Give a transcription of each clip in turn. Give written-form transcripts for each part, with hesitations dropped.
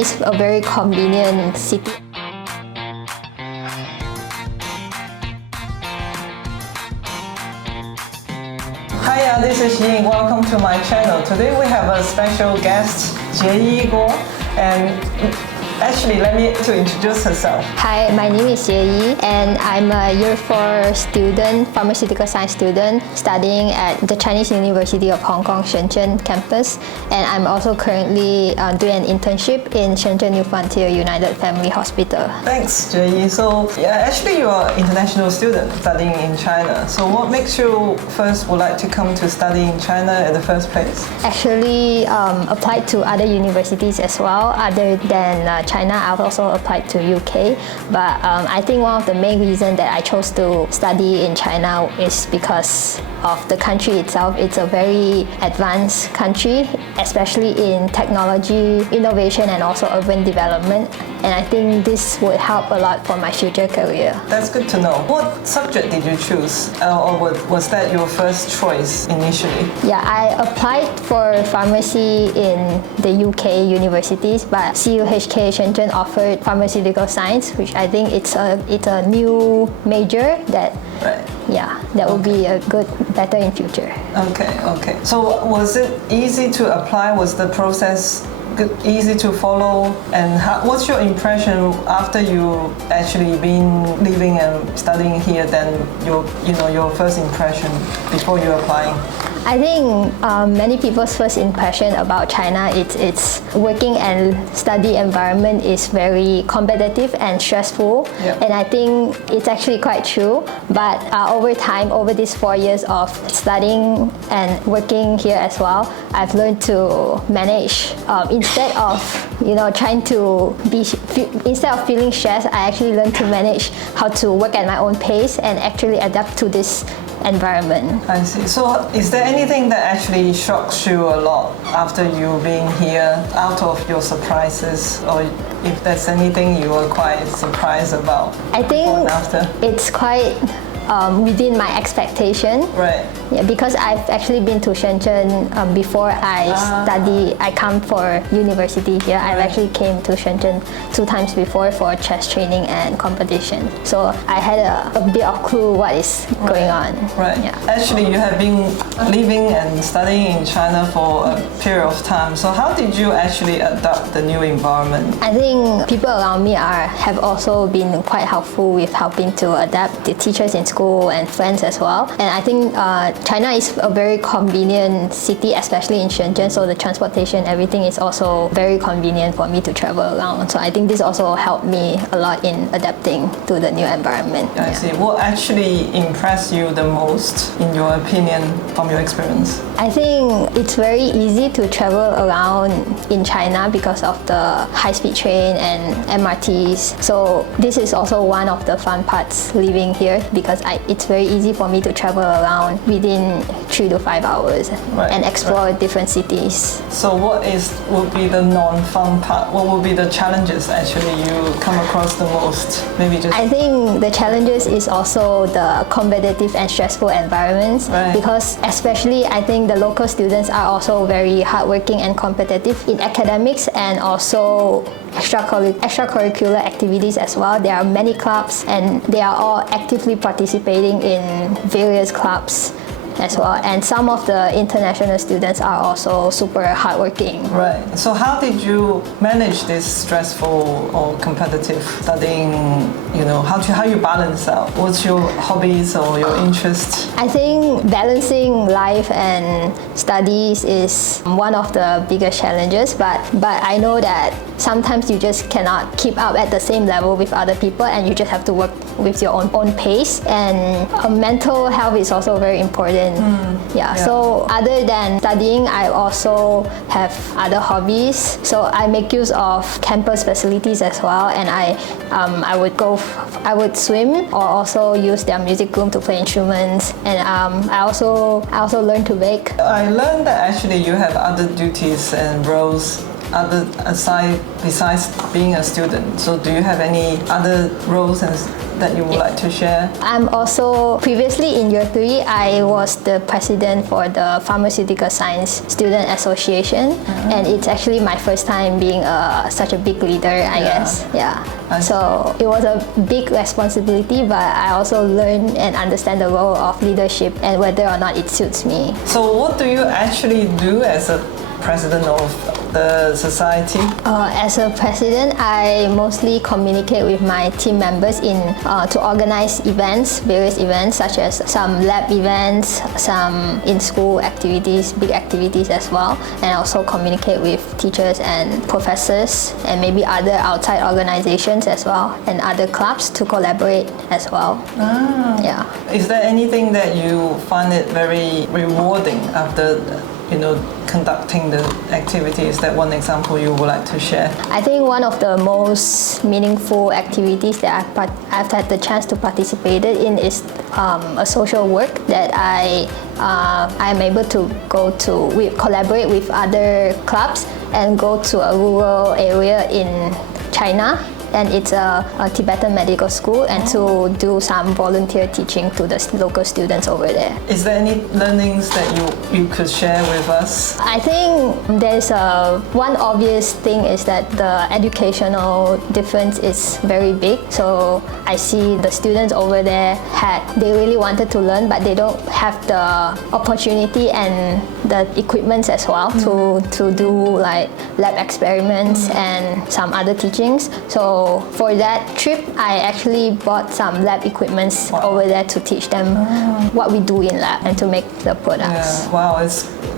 is a very convenient city. Hi, this is Ying. Welcome to my channel. Today we have a special guest, Jieyi, and actually let me introduce herself. Hi, my name is Jieyi, and I'm a year 4 student, Pharmaceutical Science student, studying at the Chinese University of Hong Kong, Shenzhen campus. And I'm also currently doing an internship in Shenzhen New Frontier United Family Hospital. Thanks, Jieyi. So, actually you are an international student studying in China. So what makes you first would like to come to study in China in the first place? Actually, applied to other universities as well, other than China. I've also applied to UK, but I think one of the main reasons that I chose to study in China is because of the country itself. It's a very advanced country, especially in technology, innovation, and also urban development. And I think this would help a lot for my future career. That's good to know. What subject did you choose? Or was that your first choice initially? Yeah, I applied for pharmacy in the UK universities, but CUHK Shenzhen offered Pharmaceutical Science, which I think it's a new major that that will be a better in future. Okay. So was it easy to apply? Was the process easy to follow? And what's your impression after you actually been living and studying here? Then your first impression before you applying? I think many people's first impression about China, its working and study environment is very competitive and stressful. Yep. And I think it's actually quite true. But over time, over these 4 years of studying and working here as well, I've learned to manage. Instead of instead of feeling stressed, I actually learned to manage how to work at my own pace and actually adapt to this environment. I see. So is there anything that actually shocks you a lot after you being here, out of your surprises, or if there's anything you were quite surprised about? I think after? It's quite within my expectation. Right. Yeah, because I've actually been to Shenzhen before I come for university here. I've actually came to Shenzhen 2 times before for chess training and competition. So I had a bit of clue what is going on. Right. Yeah. Actually, you have been living and studying in China for a period of time. So how did you actually adapt the new environment? I think people around me have also been quite helpful with helping to adapt. The teachers in school and friends as well. And I think China is a very convenient city, especially in Shenzhen, so the transportation, everything is also very convenient for me to travel around. So I think this also helped me a lot in adapting to the new environment. I see. What actually impressed you the most, in your opinion, from your experience? I think it's very easy to travel around in China because of the high-speed train and MRTs. So this is also one of the fun parts living here, because it's very easy for me to travel around within 3 to 5 hours and explore different cities. So what would be the non-fun part? What would be the challenges actually you come across the most? I think the challenges is also the competitive and stressful environments, because especially I think the local students are also very hardworking and competitive in academics and also extracurricular activities as well. There are many clubs and they are all actively participating in various clubs as well. And some of the international students are also super hardworking. Right. So how did you manage this stressful or competitive studying? How you balance out? What's your hobbies or your interests? I think balancing life and studies is one of the biggest challenges, but I know that sometimes you just cannot keep up at the same level with other people, and you just have to work with your own pace. And mental health is also very important. So other than studying, I also have other hobbies. So I make use of campus facilities as well, and I would swim or also use their music room to play instruments. And I also learn to bake. I learned that actually you have other duties and roles other aside besides being a student? So do you have any other roles that you would like to share? I'm also, previously in year 3, I was the president for the Pharmaceutical Science Student Association, and it's actually my first time being such a big leader, I guess. Yeah. So it was a big responsibility, but I also learned and understand the role of leadership and whether or not it suits me. So what do you actually do as a president of the society? As a president, I mostly communicate with my team members to organize events, various events such as some lab events, some in-school activities, big activities as well, and also communicate with teachers and professors and maybe other outside organizations as well and other clubs to collaborate as well. Yeah. Is there anything that you find it very rewarding after conducting the activity? Is that one example you would like to share? I think one of the most meaningful activities that I've had the chance to participate in is a social work that I'm able to collaborate with other clubs and go to a rural area in China. And it's a Tibetan medical school, and to do some volunteer teaching to the local students over there. Is there any learnings that you could share with us? I think there's one obvious thing is that the educational difference is very big. So I see the students over there they really wanted to learn, but they don't have the opportunity and the equipment as well to do like lab experiments and some other teachings. So for that trip, I actually bought some lab equipments over there to teach them what we do in lab and to make the products. Yeah. Wow,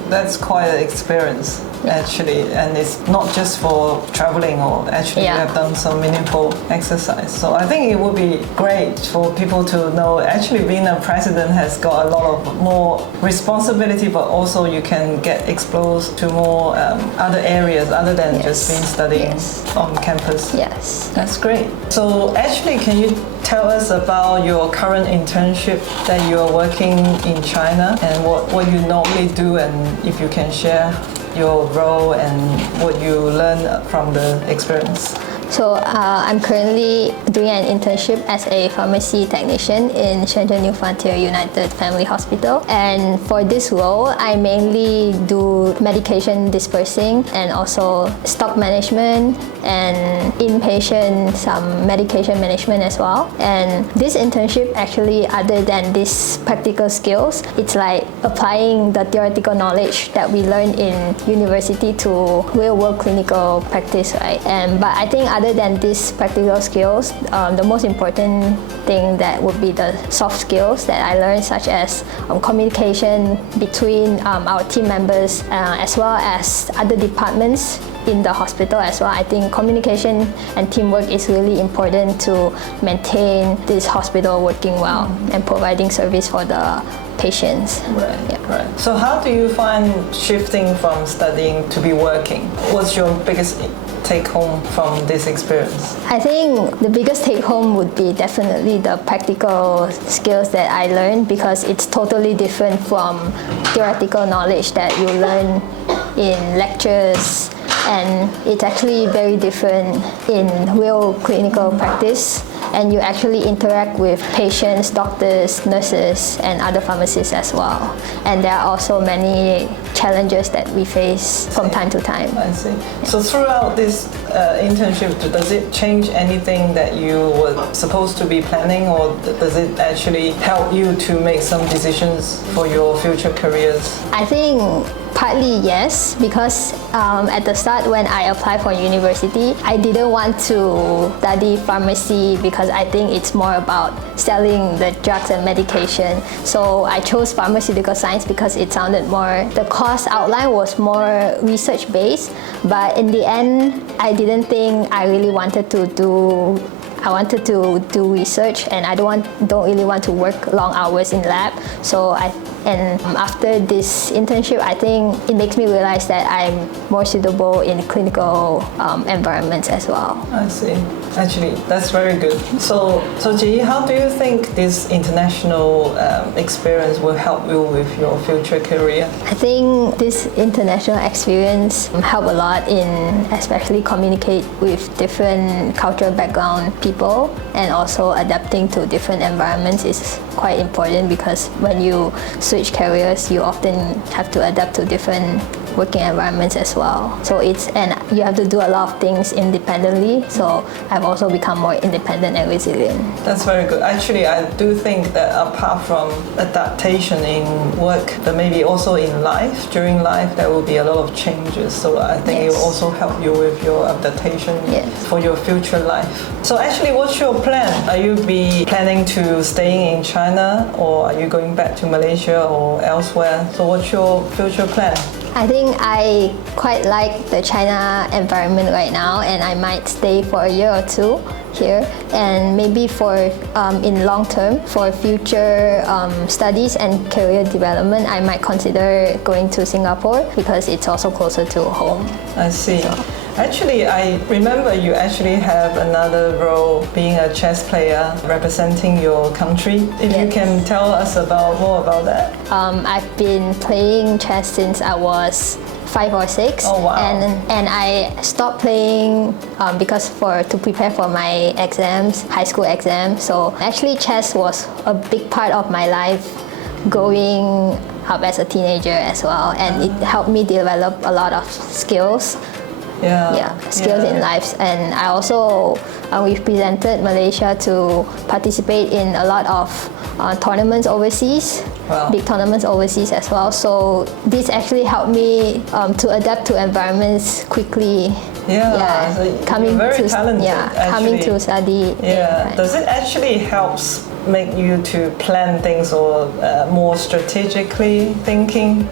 that's quite an experience actually, and it's not just for traveling, or actually you have done some meaningful exercise. So I think it would be great for people to know actually being a president has got a lot of more responsibility, but also you can get exposed to more other areas other than just being studying on campus. Yes. That's great. So actually, can you tell us about your current internship that you are working in China and what you normally do, and if you can share your role and what you learned from the experience? So I'm currently doing an internship as a pharmacy technician in Shenzhen New Frontier United Family Hospital. And for this role, I mainly do medication dispersing and also stock management and inpatient, some medication management as well. And this internship actually, other than these practical skills, it's like applying the theoretical knowledge that we learn in university to real-world clinical practice, right? But I think other than these practical skills, the most important thing that would be the soft skills that I learned, such as communication between our team members as well as other departments in the hospital as well. I think communication and teamwork is really important to maintain this hospital working well and providing service for the patients. Right. So how do you find shifting from studying to be working? What's your biggest take home from this experience? I think the biggest take home would be definitely the practical skills that I learned, because it's totally different from theoretical knowledge that you learn in lectures, and it's actually very different in real clinical practice. And you actually interact with patients, doctors, nurses, and other pharmacists as well. And there are also many challenges that we face from time to time. I see. So throughout this internship, does it change anything that you were supposed to be planning, or does it actually help you to make some decisions for your future careers? I think partly yes, because at the start when I applied for university, I didn't want to study pharmacy because I think it's more about selling the drugs and medication. So I chose pharmaceutical science because it sounded more, the course outline was more research based, but in the end I didn't think I really wanted to do research, and I don't really want to work long hours in lab. So after this internship, I think it makes me realize that I'm more suitable in clinical environments as well. I see. Actually, that's very good. So Jieyi, how do you think this international experience will help you with your future career? I think this international experience help a lot in especially communicate with different cultural background people, and also adapting to different environments is quite important, because when you switch careers, you often have to adapt to different working environments as well. And you have to do a lot of things independently. So I've also become more independent and resilient. That's very good. Actually, I do think that apart from adaptation in work, but maybe also in life, during life, there will be a lot of changes. So I think it will also help you with your adaptation for your future life. So actually, what's your plan? Are you planning to staying in China, or are you going back to Malaysia or elsewhere? So what's your future plan? I think I quite like the China environment right now, and I might stay for a year or two here, and maybe in long term for future studies and career development, I might consider going to Singapore, because it's also closer to home. I see. Actually, I remember you actually have another role being a chess player representing your country. If you can tell us more about that. I've been playing chess since I was 5 or 6. Oh, wow. And I stopped playing because to prepare for my exams, high school exams. So actually chess was a big part of my life growing up as a teenager as well, and it helped me develop a lot of skills. Skills in life. And I also represented Malaysia to participate in a lot of tournaments overseas, big tournaments overseas as well. So this actually helped me to adapt to environments quickly. Coming very talented. Coming to study. Does it actually helps make you to plan things, or more strategically thinking?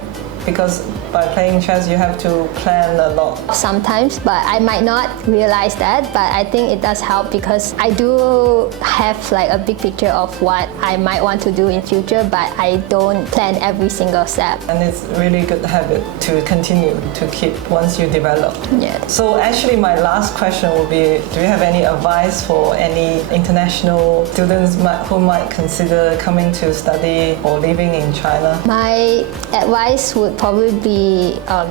Because by playing chess, you have to plan a lot. Sometimes, but I might not realize that, but I think it does help, because I do have like a big picture of what I might want to do in future, but I don't plan every single step. And it's really good habit to continue to keep once you develop. So actually my last question will be, do you have any advice for any international students who might consider coming to study or living in China? My advice would probably be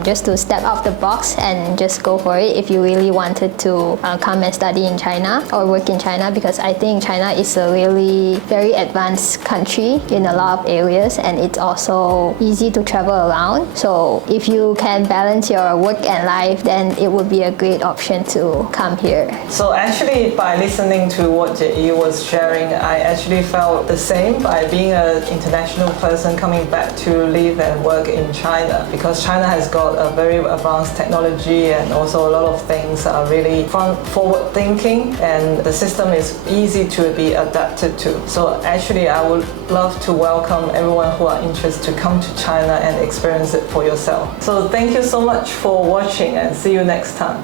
just to step out the box and just go for it if you really wanted to come and study in China or work in China, because I think China is a really very advanced country in a lot of areas, and it's also easy to travel around. So if you can balance your work and life, then it would be a great option to come here. So actually, by listening to what Jieyi was sharing, I actually felt the same by being an international person coming back to live and work in China, because China has got a very advanced technology, and also a lot of things are really forward thinking, and the system is easy to be adapted to. So actually I would love to welcome everyone who are interested to come to China and experience it for yourself. So thank you so much for watching, and see you next time.